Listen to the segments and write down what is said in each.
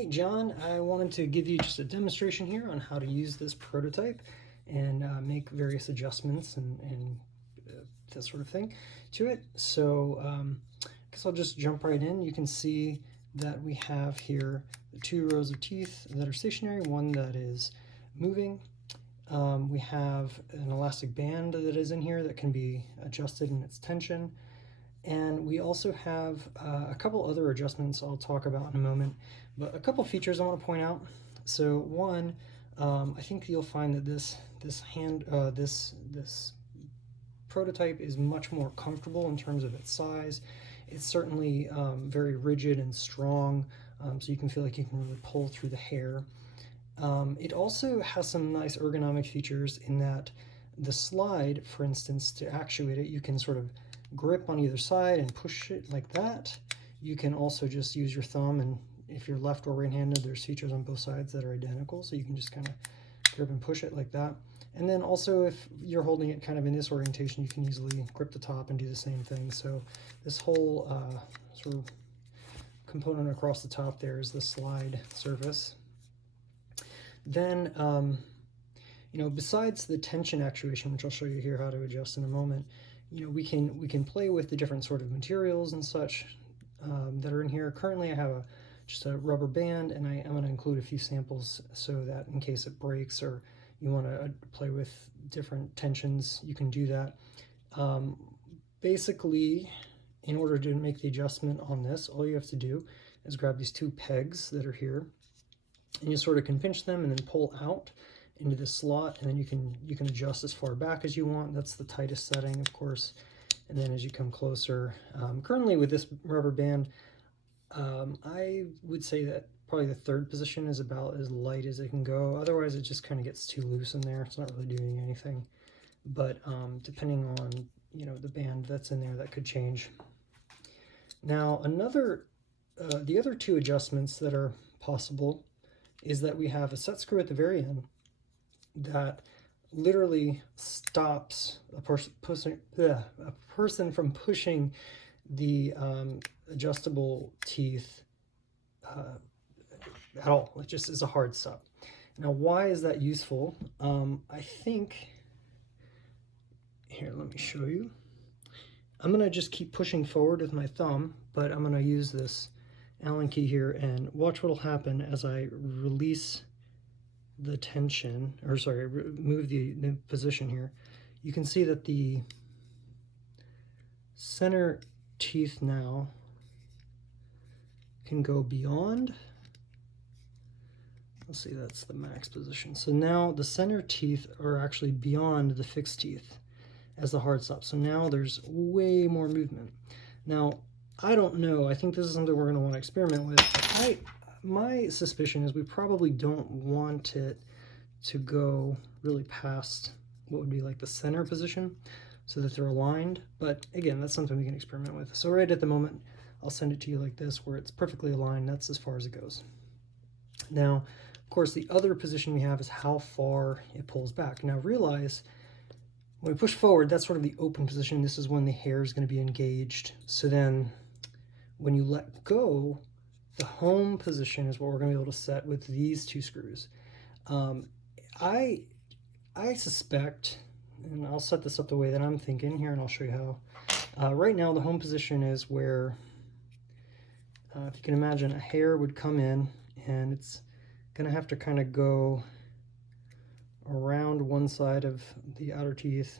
Hey John, I wanted to give you just a demonstration here on how to use this prototype and make various adjustments and that sort of thing to it. So I guess I'll just jump right in. You can see that we have here the two rows of teeth that are stationary, one that is moving. We have an elastic band that is in here that can be adjusted in its tension. And we also have a couple other adjustments I'll talk about in a moment, but a couple features I want to point out. So one, I think you'll find that this prototype is much more comfortable in terms of its size. It's certainly very rigid and strong, so you can feel like you can really pull through the hair. It also has some nice ergonomic features in that the slide, for instance, to actuate it, you can sort of grip on either side and push it like that. You can also just use your thumb, and if you're left or right-handed, there's features on both sides that are identical, so you can just kind of grip and push it like that. And then also if you're holding it kind of in this orientation, you can easily grip the top and do the same thing. So this whole sort of component across the top there is the slide surface. Then, besides the tension actuation, which I'll show you here how to adjust in a moment, we can play with the different sort of materials and such that are in here. Currently, I have just a rubber band, and I'm going to include a few samples so that in case it breaks or you want to play with different tensions, you can do that. Basically, in order to make the adjustment on this, all you have to do is grab these two pegs that are here, and you sort of can pinch them and then pull out into this slot, and then you can adjust as far back as you want. That's the tightest setting, of course. And then as you come closer, currently with this rubber band, I would say that probably the third position is about as light as it can go. Otherwise, it just kind of gets too loose in there. It's not really doing anything. But depending on the band that's in there, that could change. Now, the other two adjustments that are possible is that we have a set screw at the very end that literally stops a person from pushing the adjustable teeth at all. It just is a hard stop. Now, why is that useful? I think, here, let me show you. I'm going to just keep pushing forward with my thumb, but I'm going to use this Allen key here, and watch what will happen as I release the tension, or sorry, move the position here. You can see that the center teeth now can go beyond. Let's see, that's the max position. So now the center teeth are actually beyond the fixed teeth as the hard stop. So now there's way more movement. Now, I don't know. I think this is something we're going to want to experiment with. My suspicion is we probably don't want it to go really past what would be like the center position so that they're aligned. But again, that's something we can experiment with. So right at the moment, I'll send it to you like this, where it's perfectly aligned. That's as far as it goes. Now, of course, the other position we have is how far it pulls back. Now realize, when we push forward, that's sort of the open position. This is when the hair is going to be engaged. So then when you let go, the home position is what we're going to be able to set with these two screws. I suspect, and I'll set this up the way that I'm thinking here, and I'll show you how. Right now, the home position is where, if you can imagine, a hair would come in, and it's going to have to kind of go around one side of the outer teeth,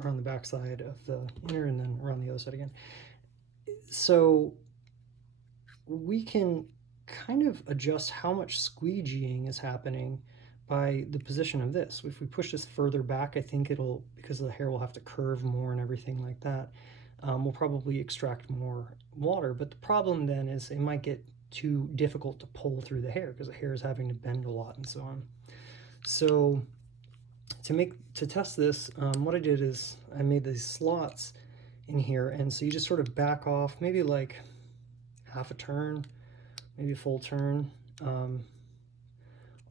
around the back side of the inner, and then around the other side again. So we can kind of adjust how much squeegeeing is happening by the position of this. If we push this further back, I think it'll, because the hair will have to curve more and everything like that, we'll probably extract more water. But the problem then is it might get too difficult to pull through the hair because the hair is having to bend a lot and so on. So to test this, what I did is I made these slots in here, and so you just sort of back off, maybe like half a turn, maybe a full turn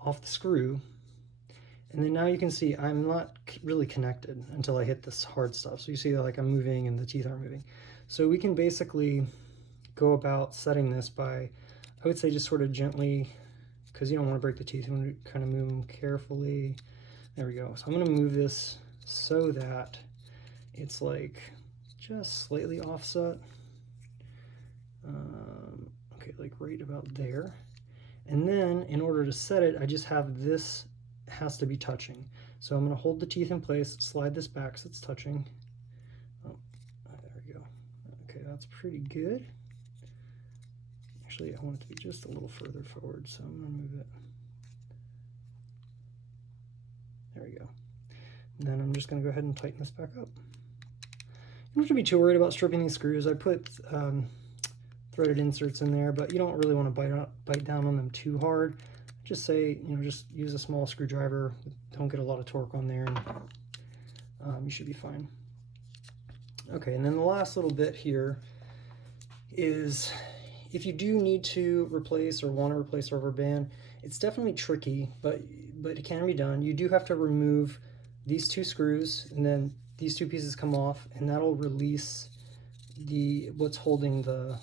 off the screw, and then now you can see I'm not really connected until I hit this hard stuff. So you see that like I'm moving and the teeth aren't moving. So we can basically go about setting this by I would say just sort of gently, because you don't want to break the teeth. You want to kind of move them carefully. There we go. So I'm going to move this so that it's like just slightly offset. Okay, like right about there. And then in order to set it, I just have this has to be touching. So I'm going to hold the teeth in place, slide this back so it's touching. Oh, there we go. Okay, that's pretty good. Actually, I want it to be just a little further forward, so I'm going to move it. There we go. And then I'm just going to go ahead and tighten this back up. You don't have to be too worried about stripping these screws. I put threaded inserts in there, but you don't really want to bite down on them too hard. Just say, you know, just use a small screwdriver. Don't get a lot of torque on there, and you should be fine. Okay, and then the last little bit here is if you do need to replace or want to replace a rubber band, it's definitely tricky, but it can be done. You do have to remove these two screws, and then these two pieces come off, and that'll release what's holding the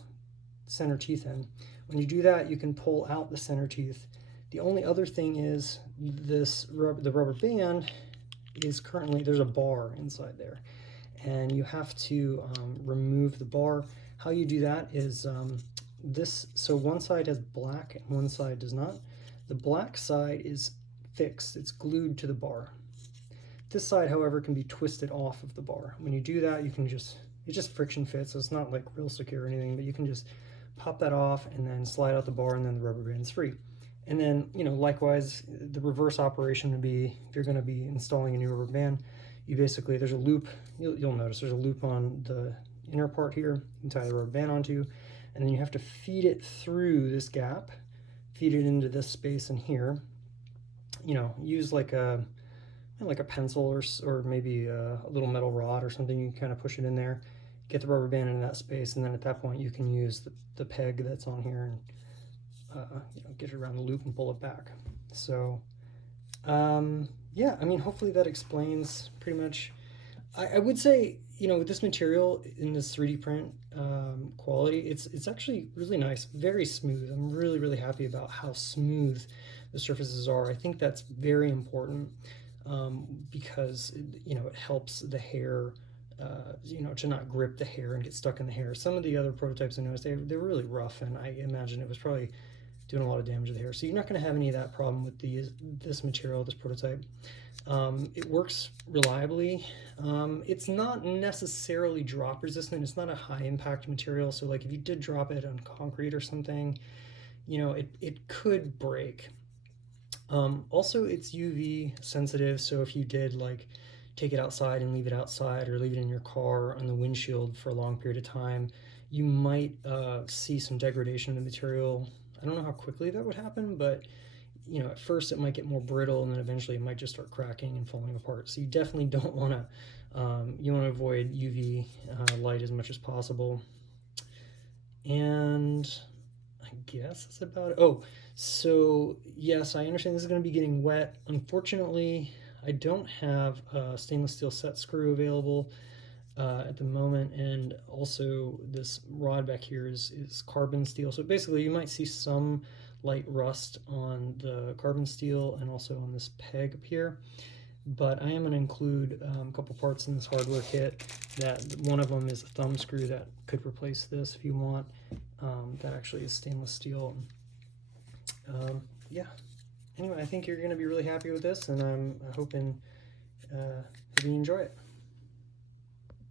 center teeth in. When you do that, you can pull out the center teeth. The only other thing is the rubber band is currently, there's a bar inside there, and you have to remove the bar. How you do that is so one side has black and one side does not. The black side is fixed, it's glued to the bar. This side, however, can be twisted off of the bar. When you do that, you can just, it just friction fits, so it's not like real secure or anything, but you can just pop that off and then slide out the bar, and then the rubber band's free. And then, you know, likewise, the reverse operation would be, if you're going to be installing a new rubber band, you basically, there's a loop, you'll notice there's a loop on the inner part here, you can tie the rubber band onto, and then you have to feed it through this gap, feed it into this space in here. You know, use like a pencil or maybe a little metal rod or something. You can kind of push it in there, get the rubber band in that space, and then at that point you can use the peg that's on here and you know, get it around the loop and pull it back. So yeah, I mean, hopefully that explains pretty much. I would say, you know, with this material in this 3D print quality, it's actually really nice, very smooth. I'm really happy about how smooth the surfaces are. I think that's very important because you know, it helps the hair you know, to not grip the hair and get stuck in the hair. Some of the other prototypes I noticed, they were really rough, and I imagine it was probably doing a lot of damage to the hair. So you're not going to have any of that problem with this material, this prototype. It works reliably. It's not necessarily drop resistant. It's not a high impact material. So like if you did drop it on concrete or something, you know, it could break. Also, it's UV sensitive. So if you did like take it outside and leave it outside, or leave it in your car on the windshield for a long period of time, you might see some degradation of the material. I don't know how quickly that would happen, but you know, at first it might get more brittle, and then eventually it might just start cracking and falling apart. So you definitely don't want to, you want to avoid UV light as much as possible. And I guess that's about it. Oh, so yes, I understand this is going to be getting wet. Unfortunately, I don't have a stainless steel set screw available at the moment, and also this rod back here is carbon steel. So basically you might see some light rust on the carbon steel and also on this peg up here, but I am going to include a couple parts in this hardware kit. That one of them is a thumb screw that could replace this if you want. That actually is stainless steel. Yeah, anyway, I think you're going to be really happy with this, and I'm hoping you enjoy it.